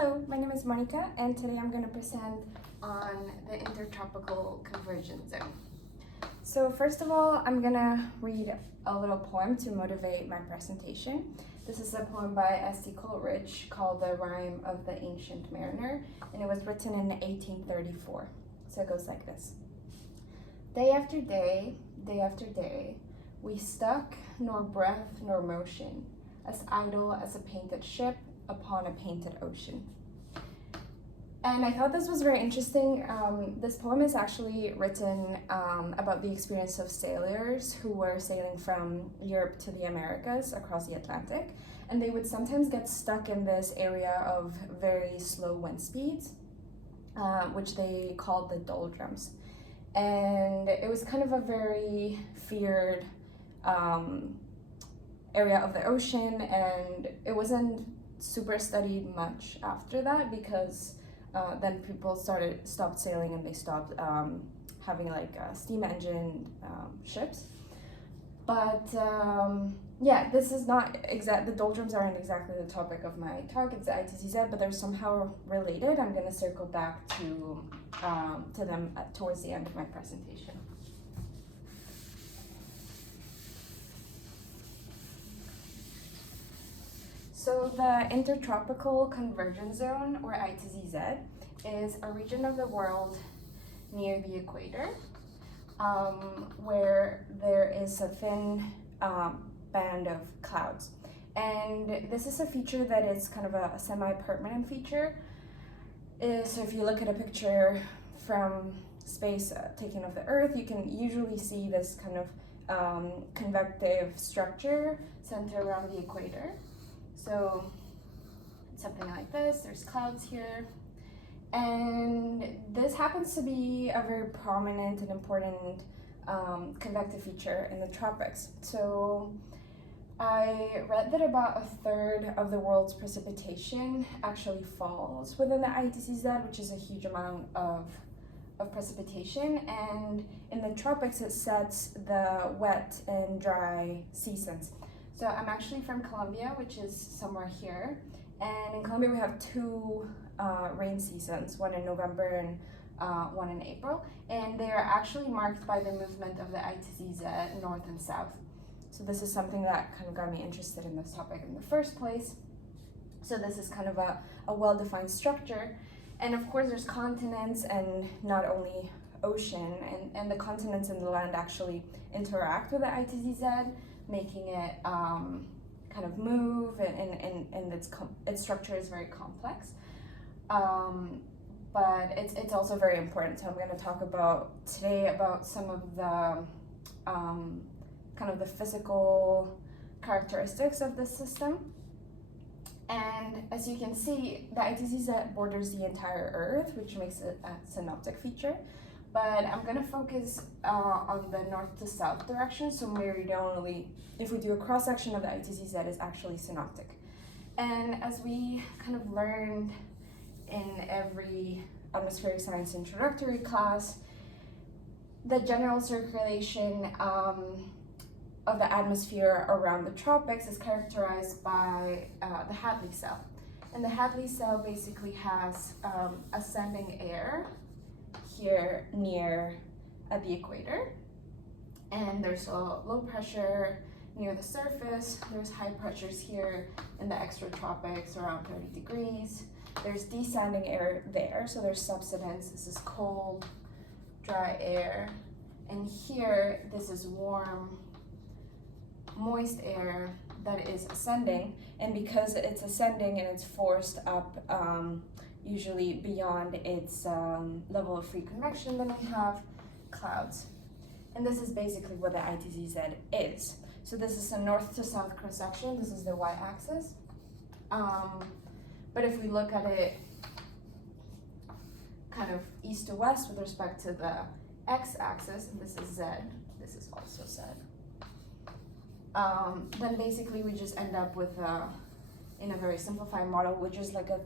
Hello, my name is Monica, and today I'm going to present on the Intertropical Convergence Zone. So first of all, I'm going to read a little poem to motivate my presentation. This is a poem by S.T. Coleridge called The Rime of the Ancient Mariner, and it was written in 1834. So it goes like this. Day after day after day, we stuck, nor breath nor motion, as idle as a painted ship upon a painted ocean. And I thought this was very interesting. This poem is actually written about the experience of sailors who were sailing from Europe to the Americas across the Atlantic, and they would sometimes get stuck in this area of very slow wind speeds, which they called the doldrums. And it was kind of a very feared area of the ocean, and it wasn't super studied much after that because then people stopped sailing and they stopped having like steam engine ships. But yeah, this is not the doldrums aren't exactly the topic of my talk. It's the ITCZ, but they're somehow related. I'm going to circle back to them towards the end of my presentation. So the Intertropical Convergence Zone, or ITCZ, is a region of the world near the equator where there is a thin band of clouds. And this is a feature that is kind of a semi-permanent feature. So if you look at a picture from space taken of the Earth, you can usually see this kind of convective structure centered around the equator. So something like this, there's clouds here. And this happens to be a very prominent and important convective feature in the tropics. So I read that about a third of the world's precipitation actually falls within the ITCZ, which is a huge amount of precipitation. And in the tropics, it sets the wet and dry seasons. So I'm actually from Colombia, which is somewhere here. And in Colombia, we have two rain seasons, one in November and one in April. And they are actually marked by the movement of the ITCZ north and south. So this is something that kind of got me interested in this topic in the first place. So this is kind of a well-defined structure. And of course, there's continents and not only ocean. And the continents and the land actually interact with the ITCZ, making it kind of move, and its structure is very complex. But it's also very important. So I'm going to talk today about some of the kind of the physical characteristics of this system. And as you can see, the ITCZ borders the entire Earth, which makes it a synoptic feature. But I'm going to focus on the north to south direction, so meridionally, if we do a cross-section of the ITCZ, is actually synoptic. And as we kind of learned in every atmospheric science introductory class, the general circulation of the atmosphere around the tropics is characterized by the Hadley cell. And the Hadley cell basically has ascending air here near the equator, and there's a low pressure near the surface. There's high pressures here in the extratropics around 30 degrees. There's descending air there, so there's subsidence. This is cold, dry air, and here this is warm, moist air that is ascending. And because it's ascending and it's forced up usually beyond its level of free convection, then we have clouds. And this is basically what the ITCZ is. So this is a north to south cross-section. This is the y-axis. But if we look at it kind of east to west with respect to the x-axis, and this is z, this is also z, then basically we just end up with in a very simplified model, which is like a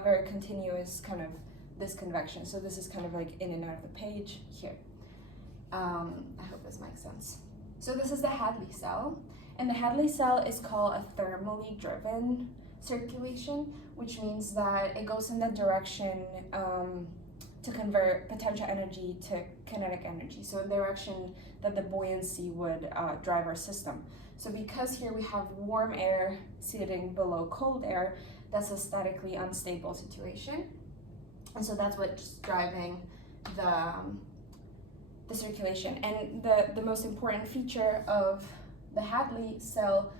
very continuous kind of this convection. So this is kind of like in and out of the page here. I hope this makes sense. So this is the Hadley cell, and the Hadley cell is called a thermally driven circulation, which means that it goes in the direction to convert potential energy to kinetic energy, so in the direction that the buoyancy would drive our system. So because here we have warm air sitting below cold air, that's a statically unstable situation. And so that's what's driving the circulation. And the most important feature of the Hadley cell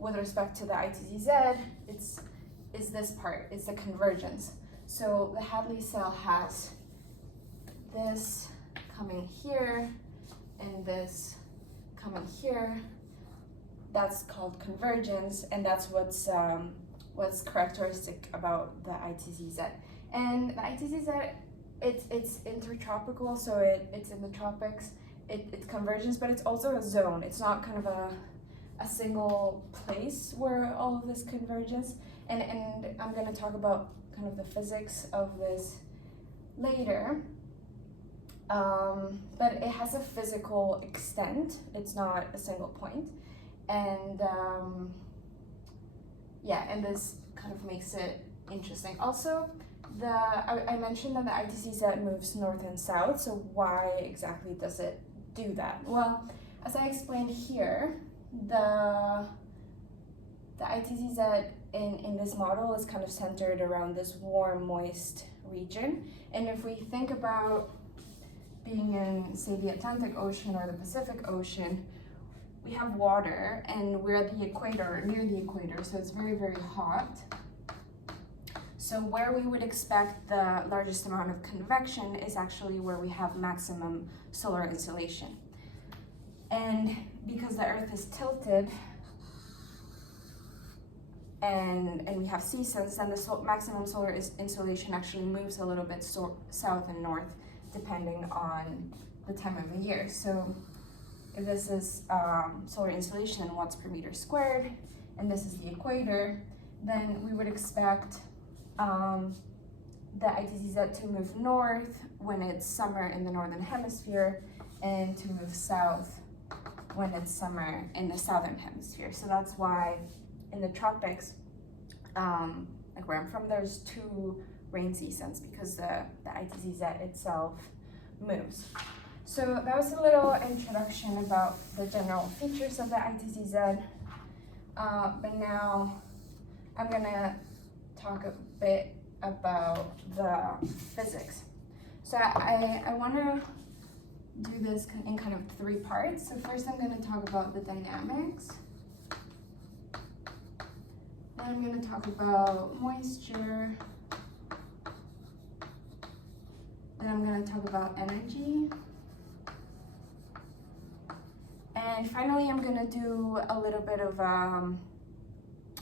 with respect to the ITZZ is this part, it's the convergence. So the Hadley cell has this coming here and this coming here. That's called convergence, and that's what's characteristic about the ITZZ. And the ITZZ, it's intertropical, so it's in the tropics. It's convergence, but it's also a zone. It's not kind of a single place where all of this convergence. And I'm going to talk about kind of the physics of this later. But it has a physical extent. It's not a single point. And and this kind of makes it interesting. Also, I mentioned that the ITZZ moves north and south, so why exactly does it do that? Well, as I explained here, the ITZZ in this model is kind of centered around this warm, moist region. And if we think about being in, say, the Atlantic Ocean or the Pacific Ocean, we have water and we're at the equator, near the equator, so it's very, very hot. So where we would expect the largest amount of convection is actually where we have maximum solar insolation. And because the Earth is tilted and we have seasons, then the maximum solar insolation actually moves a little bit south and north depending on the time of the year. So if this is solar insolation in watts per meter squared, and this is the equator, then we would expect the ITZZ to move north when it's summer in the northern hemisphere and to move south when it's summer in the southern hemisphere. So that's why in the tropics, like where I'm from, there's 2 rain seasons because the ITZZ itself moves. So that was a little introduction about the general features of the ITZZ, but now I'm gonna talk a bit about the physics. So I want to do this in kind of 3 parts. So first I'm going to talk about the dynamics. Then I'm going to talk about moisture. Then I'm going to talk about energy. And finally I'm going to do a little bit of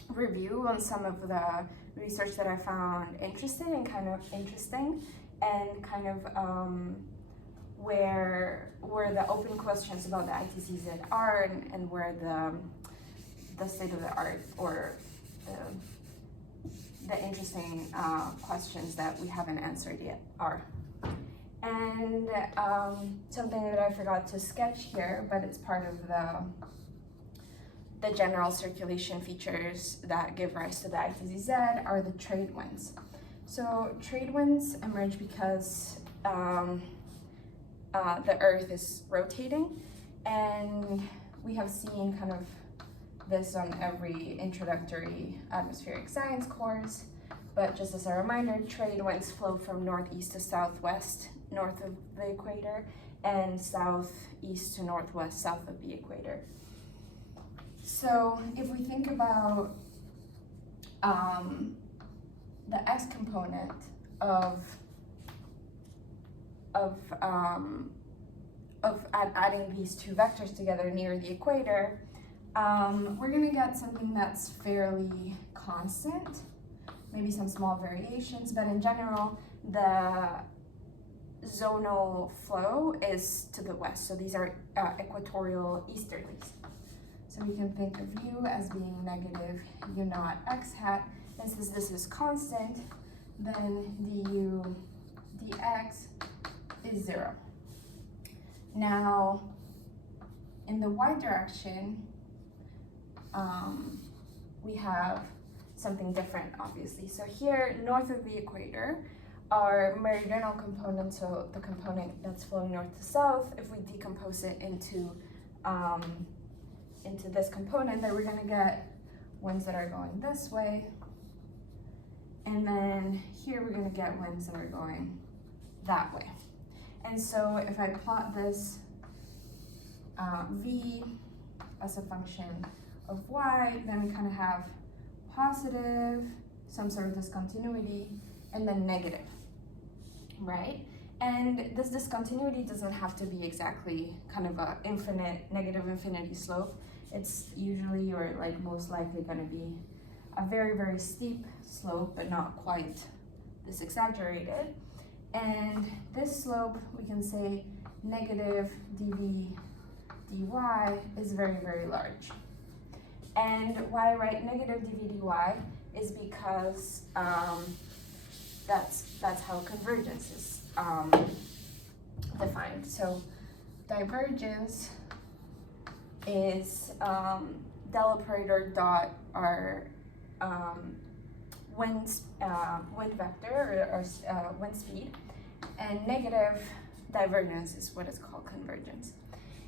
review on some of the research that I found interesting and kind of where the open questions about the ITZZ are and where the state of the art or the interesting questions that we haven't answered yet are. And something that I forgot to sketch here, but it's part of the general circulation features that give rise to the ITZZ are the trade winds. So trade winds emerge because the Earth is rotating, and we have seen kind of this on every introductory atmospheric science course, but just as a reminder, trade winds flow from northeast to southwest, north of the equator, and southeast to northwest, south of the equator. So if we think about the x component of adding these 2 vectors together near the equator, we're going to get something that's fairly constant, maybe some small variations, but in general, the zonal flow is to the west. So these are equatorial easterlies. So we can think of u as being negative u naught x hat, and since this is constant, then du dx is 0. Now, in the y direction, we have something different, obviously. So here, north of the equator, our meridional component, so the component that's flowing north to south, if we decompose it into this component, then we're going to get winds that are going this way. And then here we're going to get winds that are going that way. And so if I plot this v as a function of y, then we kind of have positive, some sort of discontinuity, and then negative, right? And this discontinuity doesn't have to be exactly kind of a negative infinity slope. It's usually, or like most likely, going to be a very, very steep slope, but not quite this exaggerated. And this slope, we can say negative dv dy is very, very large. And why I write negative dv dy is because that's how convergence is defined. So divergence is del operator dot our wind vector or wind speed, and negative divergence is what is called convergence.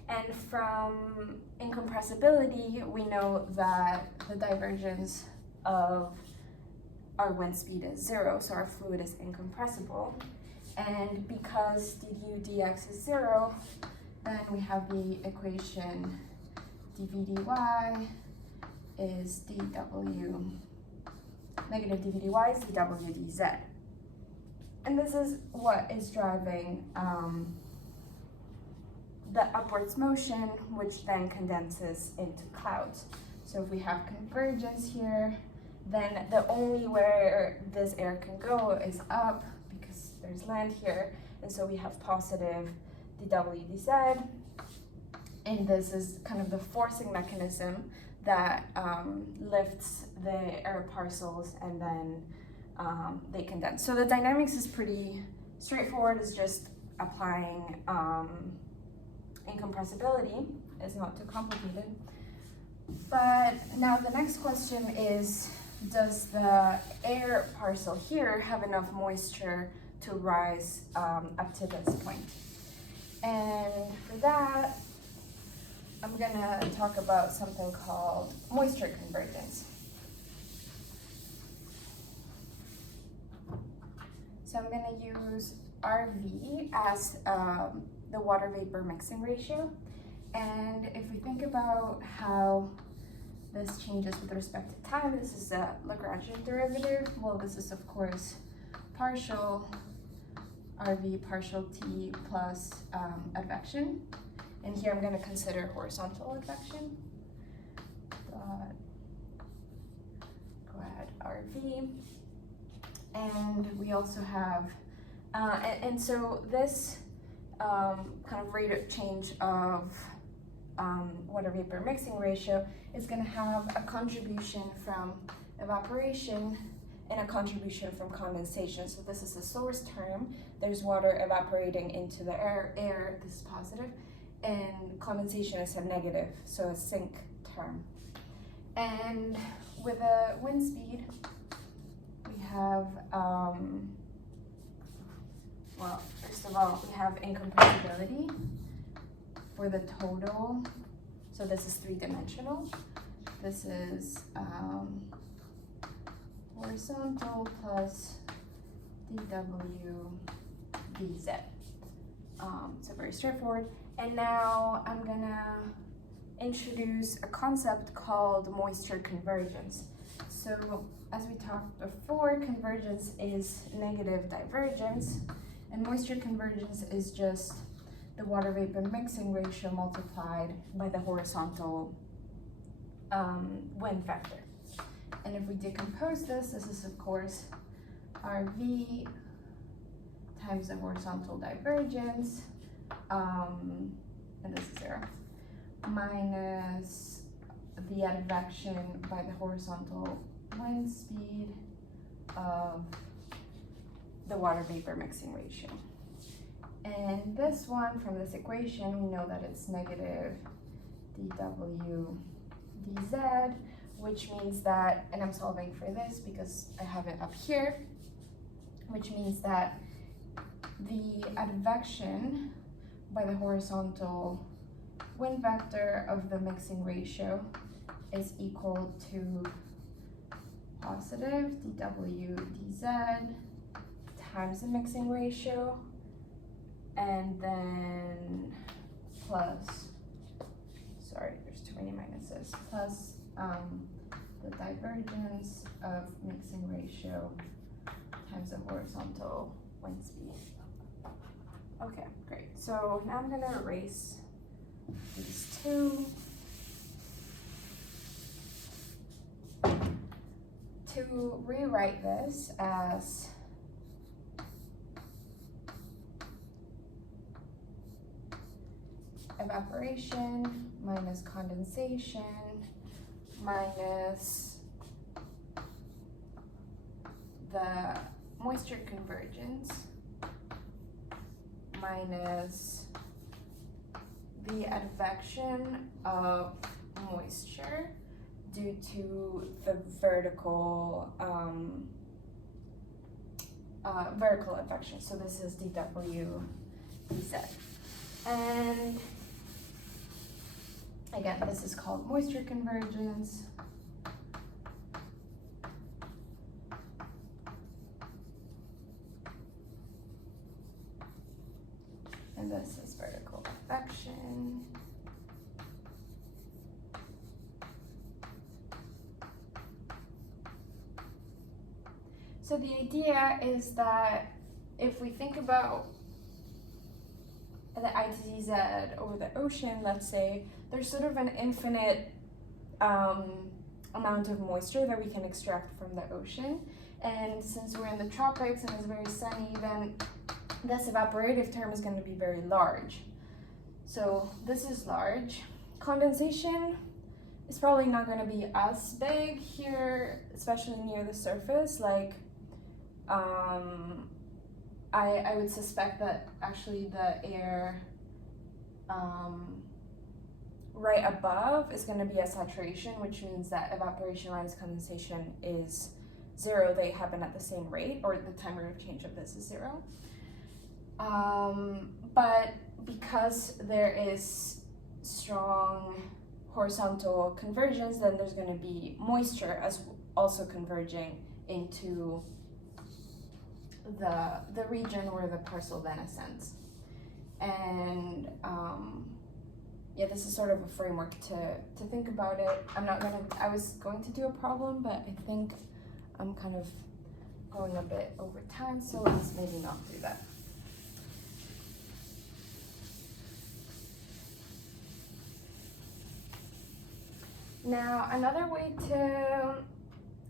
And from incompressibility, we know that the divergence of our wind speed is 0, so our fluid is incompressible. And because du dx is 0, then we have the equation dv dy is dw, negative dv dy is dw dz. And this is what is driving the upwards motion, which then condenses into clouds. So if we have convergence here, then the only where this air can go is up because there's land here. And so we have positive dw dz. And this is kind of the forcing mechanism that lifts the air parcels and then they condense. So the dynamics is pretty straightforward. It's just applying incompressibility. It's not too complicated. But now the next question is, does the air parcel here have enough moisture to rise up to this point? And for that, I'm gonna talk about something called moisture convergence. So I'm gonna use RV as the water vapor mixing ratio. And if we think about how this changes with respect to time, this is a Lagrangian derivative. Well, this is of course partial RV partial T plus advection. And here I'm going to consider horizontal advection. Go ahead, RV. And we also have, and so this kind of rate of change of water vapor mixing ratio is going to have a contribution from evaporation and a contribution from condensation. So this is a source term. There's water evaporating into the air, this is positive, and condensation is a negative, so a sink term. And with a wind speed, we have, well, first of all, we have incompressibility for the total. So this is three-dimensional. This is horizontal plus dw dz. So very straightforward. And now I'm gonna introduce a concept called moisture convergence. So as we talked before, convergence is negative divergence, and moisture convergence is just the water vapor mixing ratio multiplied by the horizontal wind vector. And if we decompose this, this is of course RV times the horizontal divergence, and this is 0, minus the advection by the horizontal wind speed of the water vapor mixing ratio. And this one, from this equation, we know that it's negative dw dz, which means that, and I'm solving for this because I have it up here, which means that the advection by the horizontal wind vector of the mixing ratio is equal to positive dW dz times the mixing ratio, and then plus, sorry, there's too many minuses, plus the divergence of mixing ratio times the horizontal wind speed. Okay, great. So now I'm gonna erase these two. To rewrite this as evaporation minus condensation minus the moisture convergence minus the advection of moisture due to the vertical advection. So this is dW dz. And again, this is called moisture convergence. And this is vertical advection. So the idea is that if we think about the ITZ over the ocean, let's say, there's sort of an infinite amount of moisture that we can extract from the ocean. And since we're in the tropics and it's very sunny, then this evaporative term is going to be very large. So this is large. Condensation is probably not going to be as big here, especially near the surface. Like, I would suspect that actually the air right above is going to be a saturation, which means that evaporation minus condensation is 0. They happen at the same rate, or the time rate of change of this is 0. But because there is strong horizontal convergence, then there's going to be moisture as also converging into the region where the parcel then ascends. And yeah, this is sort of a framework to think about it. I was going to do a problem, but I think I'm kind of going a bit over time, so let's maybe not do that. Now, another way to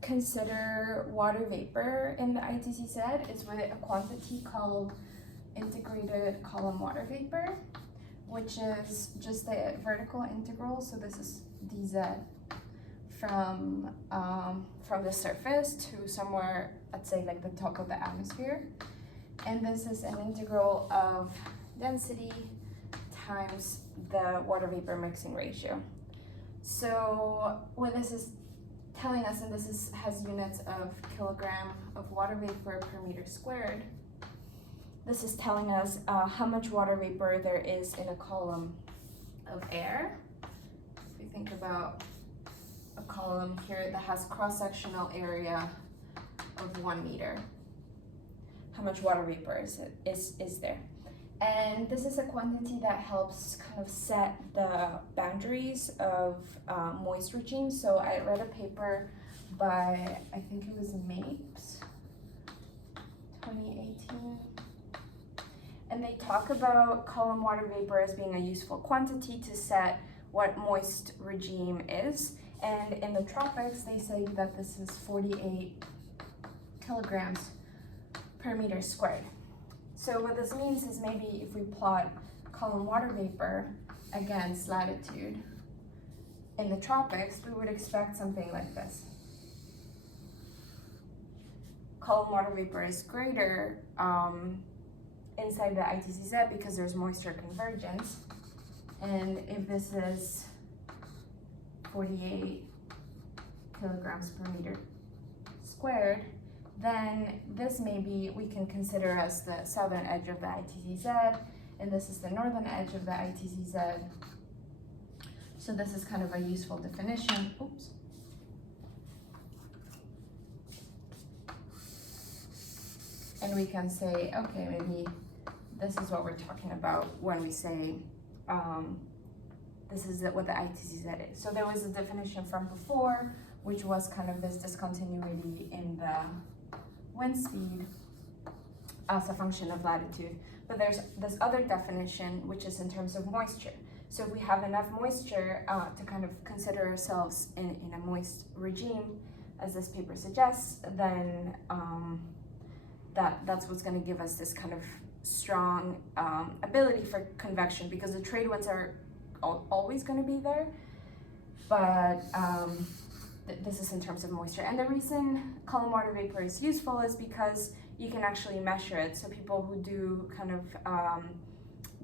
consider water vapor in the ITCZ is with a quantity called integrated column water vapor, which is just the vertical integral. So this is dz from the surface to somewhere, let's say like the top of the atmosphere. And this is an integral of density times the water vapor mixing ratio. So what this is telling us, and this has units of kilogram of water vapor per meter squared, this is telling us how much water vapor there is in a column of air. If we think about a column here that has cross-sectional area of 1 meter, how much water vapor is there? And this is a quantity that helps kind of set the boundaries of moist regimes. So I read a paper by, I think it was Mapes, 2018. And they talk about column water vapor as being a useful quantity to set what moist regime is. And in the tropics, they say that this is 48 kilograms per meter squared. So what this means is maybe if we plot column water vapor against latitude in the tropics, we would expect something like this. Column water vapor is greater inside the ITCZ because there's moisture convergence. And if this is 48 kilograms per meter squared, then this maybe we can consider as the southern edge of the ITZZ, and this is the northern edge of the ITZZ. So this is kind of a useful definition. Oops. And we can say, okay, maybe this is what we're talking about when we say this is what the ITZZ is. So there was a definition from before, which was kind of this discontinuity in the wind speed as a function of latitude. But there's this other definition, which is in terms of moisture. So if we have enough moisture to kind of consider ourselves in a moist regime, as this paper suggests, then that's what's going to give us this kind of strong ability for convection, because the trade winds are always going to be there, but this is in terms of moisture. And the reason column water vapor is useful is because you can actually measure it. So people who do kind of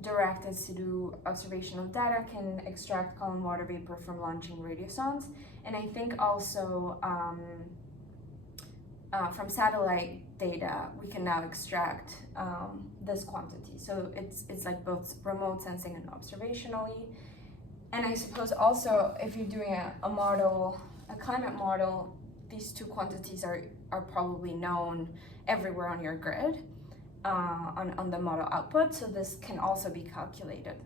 direct in situ observational data can extract column water vapor from launching radiosondes, and I think also from satellite data we can now extract this quantity. So it's like both remote sensing and observationally. And I suppose also if you're doing a model, a climate model, these two quantities are probably known everywhere on your grid. On the model output, so this can also be calculated.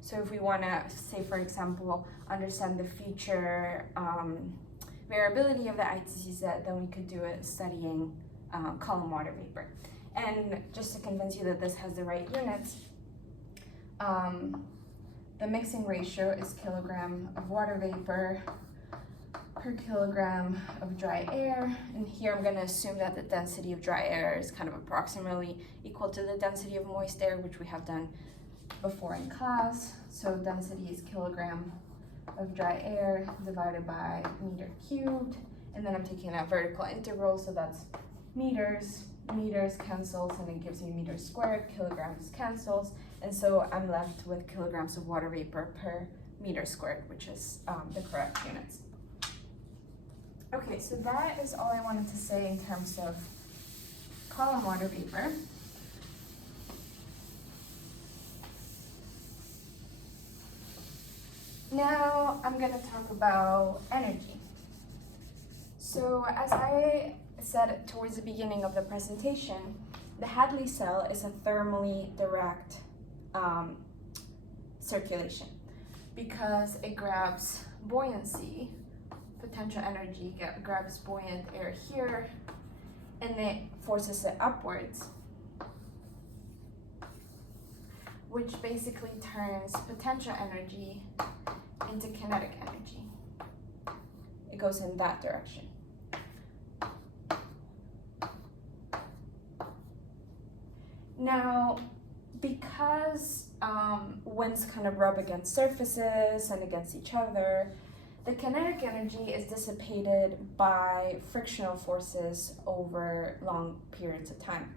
So if we want to, say for example, understand the future variability of the ITZZ, then we could do it studying column water vapor. And just to convince you that this has the right units, the mixing ratio is kilogram of water vapor per kilogram of dry air, and here I'm going to assume that the density of dry air is kind of approximately equal to the density of moist air, which we have done before in class. So density is kilogram of dry air divided by meter cubed, and then I'm taking a vertical integral, so that's meters cancels, and it gives me meters squared, kilograms cancels, and so I'm left with kilograms of water vapor per meter squared, which is the correct units. Okay, so that is all I wanted to say in terms of column water vapor. Now I'm going to talk about energy. So as I said towards the beginning of the presentation, the Hadley cell is a thermally direct circulation because it grabs buoyancy, potential energy, grabs buoyant air here, and it forces it upwards, which basically turns potential energy into kinetic energy. It goes in that direction. Now, because winds kind of rub against surfaces and against each other, the kinetic energy is dissipated by frictional forces over long periods of time.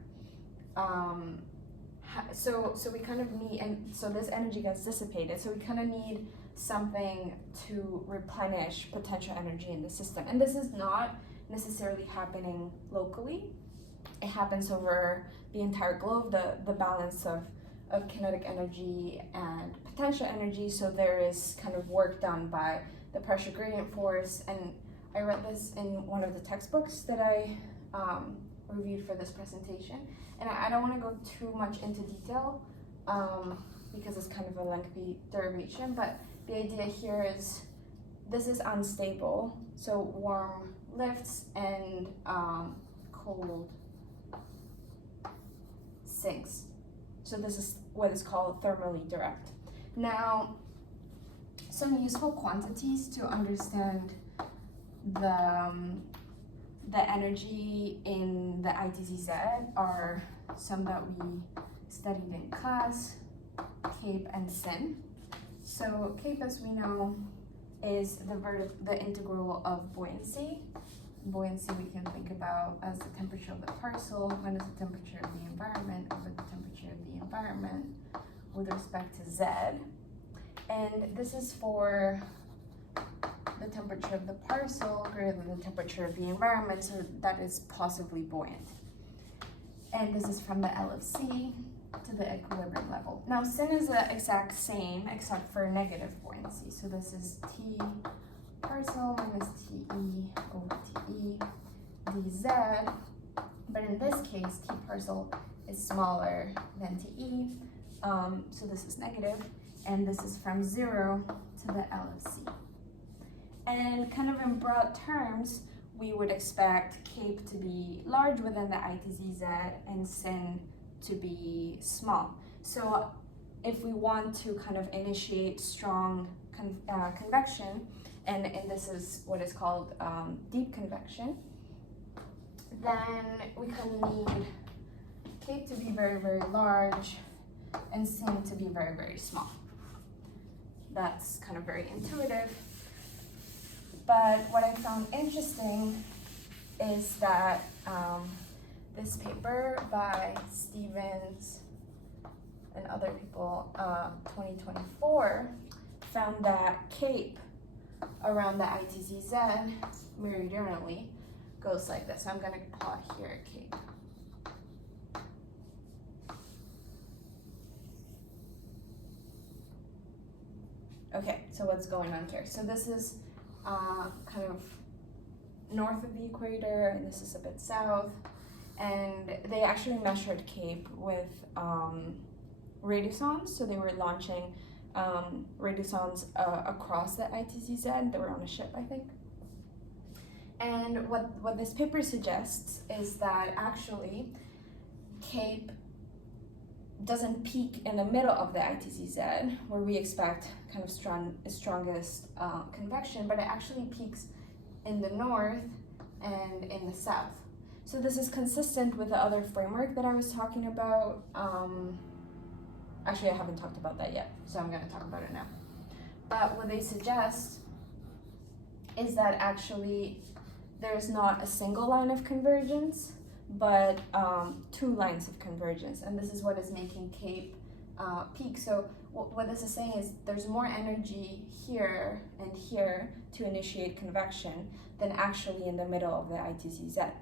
So we kind of need, and so this energy gets dissipated, so we kind of need something to replenish potential energy in the system. And this is not necessarily happening locally. It happens over the entire globe, the balance of kinetic energy and potential energy. So there is kind of work done by the pressure gradient force, and I read this in one of the textbooks that I reviewed for this presentation. And I don't want to go too much into detail because it's kind of a lengthy derivation, but the idea here is this is unstable, so warm lifts and cold sinks. So this is what is called thermally direct. Now, some useful quantities to understand the energy in the ITZZ are some that we studied in class, CAPE and SIN. So CAPE, as we know, is the integral of buoyancy. Buoyancy we can think about as the temperature of the parcel minus the temperature of the environment over the temperature of the environment with respect to Z. And this is for the the temperature of the parcel greater than the temperature of the environment, so that is possibly buoyant. And this is from the L of C to the equilibrium level. Now, sin is the exact same except for negative buoyancy. So this is T parcel minus TE over TE dz. But in this case, T parcel is smaller than TE. So this is negative, and this is from 0 to the L of C. And kind of in broad terms, we would expect cape to be large within the I to ZZ and sin to be small. So if we want to kind of initiate strong convection, and this is what is called deep convection, then we kind of need cape to be very, very large and sin to be very, very small. That's kind of very intuitive. But what I found interesting is that this paper by Stevens and other people, 2024, found that cape around the ITZZ meridionally goes like this. I'm going to plot here cape. Okay, so what's going on here? So this is kind of north of the equator, and this is a bit south. And they actually measured cape with radiosondes. So they were launching radiosondes across the ITZZ. They were on a ship, I think. And what this paper suggests is that actually cape doesn't peak in the middle of the ITZZ, where we expect kind of strongest convection, but it actually peaks in the north and in the south. So this is consistent with the other framework that I was talking about. Actually, I haven't talked about that yet, so I'm going to talk about it now. But what they suggest is that actually there's not a single line of convergence, but 2 lines of convergence, and this is what is making cape peak. So what this is saying is there's more energy here and here to initiate convection than actually in the middle of the ITZZ.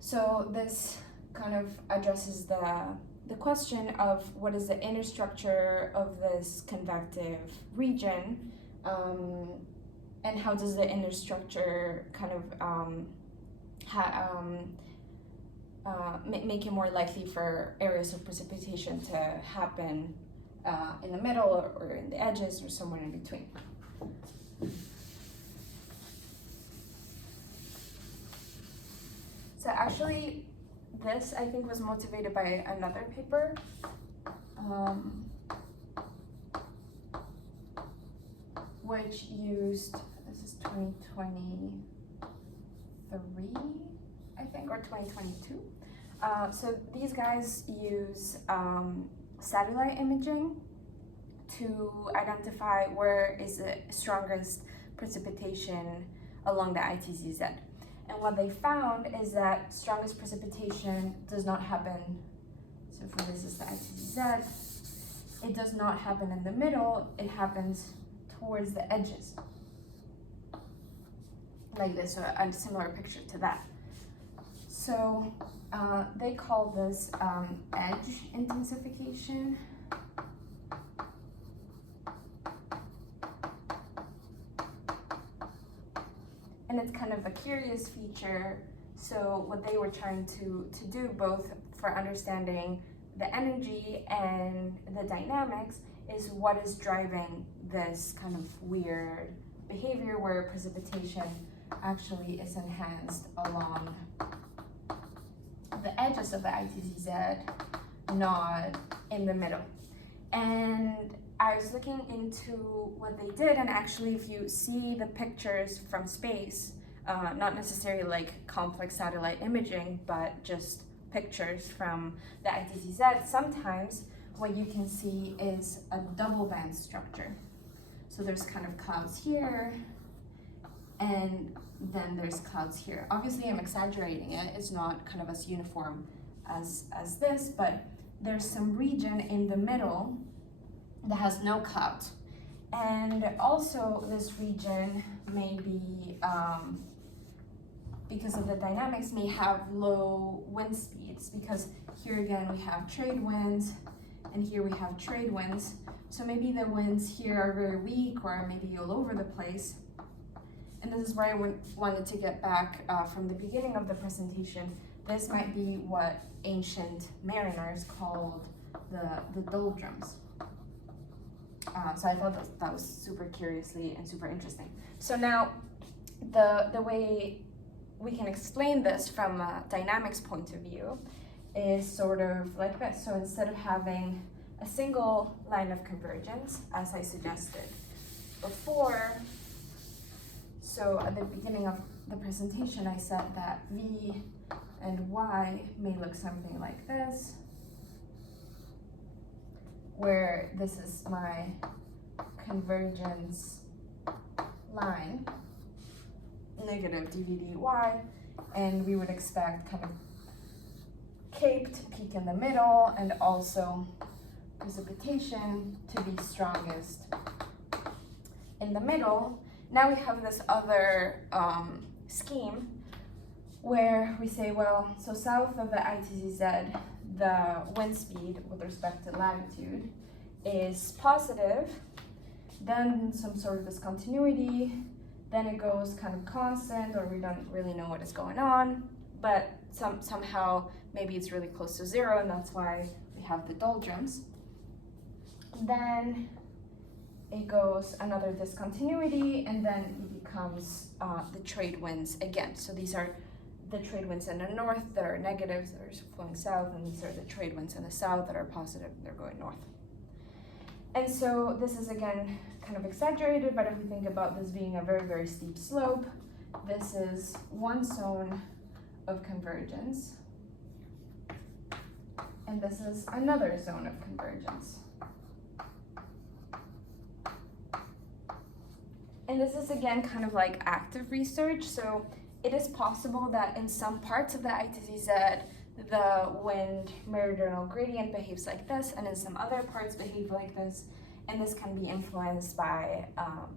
So this kind of addresses the question of what is the inner structure of this convective region, and how does the inner structure kind of make it more likely for areas of precipitation to happen in the middle or in the edges or somewhere in between. So actually, this I think was motivated by another paper. Which used, this is 2023, I think, or 2022. So these guys use satellite imaging to identify where is the strongest precipitation along the ITZZ. And what they found is that strongest precipitation does not happen, so for this is the ITZZ, it does not happen in the middle, it happens towards the edges. Like this, so a similar picture to that. So they call this edge intensification. And it's kind of a curious feature. So what they were trying to do, both for understanding the energy and the dynamics, is what is driving this kind of weird behavior where precipitation actually is enhanced along the edges of the ITZZ, not in the middle. And I was looking into what they did, and actually if you see the pictures from space, not necessarily like complex satellite imaging, but just pictures from the ITZZ, sometimes what you can see is a double band structure. So there's kind of clouds here, and then there's clouds here. Obviously I'm exaggerating it, it's not kind of as uniform as this, but there's some region in the middle that has no clouds. And also this region maybe because of the dynamics may have low wind speeds, because here again we have trade winds and here we have trade winds. So maybe the winds here are very weak or maybe all over the place. And this is where I wanted to get back from the beginning of the presentation. This might be what ancient mariners called the doldrums. So I thought that was super curiously and super interesting. So now the way we can explain this from a dynamics point of view is sort of like this. So instead of having a single line of convergence, as I suggested before, so at the beginning of the presentation I said that V and Y may look something like this, where this is my convergence line, negative dV dy, and we would expect kind of caped peak in the middle and also precipitation to be strongest in the middle. Now we have this other scheme where we say, well, so south of the ITZZ, the wind speed with respect to latitude is positive, then some sort of discontinuity, then it goes kind of constant, or we don't really know what is going on, but somehow maybe it's really close to zero, and that's why we have the doldrums. Then it goes another discontinuity, and then it becomes the trade winds again. So these are the trade winds in the north that are negatives that are flowing south, and these are the trade winds in the south that are positive, they're going north. And so this is again kind of exaggerated, but if we think about this being a very, very steep slope, this is one zone of convergence, and this is another zone of convergence. And this is again kind of like active research, so it is possible that in some parts of the ITZZ, the wind meridional gradient behaves like this, and in some other parts behave like this, and this can be influenced by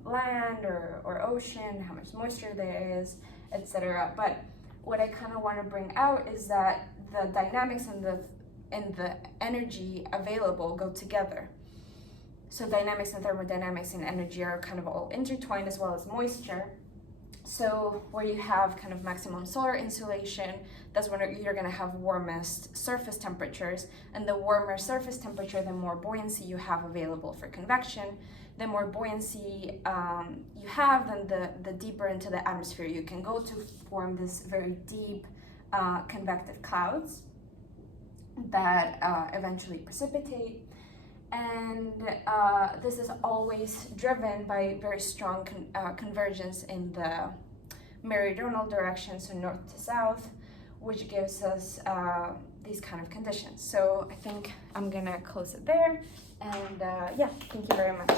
land or ocean, how much moisture there is, etc. But what I kind of want to bring out is that the dynamics and the energy available go together. So dynamics and thermodynamics and energy are kind of all intertwined, as well as moisture. So where you have kind of maximum solar insolation, that's when you're going to have warmest surface temperatures, and the warmer surface temperature, the more buoyancy you have available for convection. The more buoyancy you have, then the deeper into the atmosphere you can go to form this very deep convective clouds that eventually precipitate. And this is always driven by very strong convergence in the meridional direction, so north to south, which gives us these kind of conditions. So I think I'm gonna close it there, and yeah, thank you very much.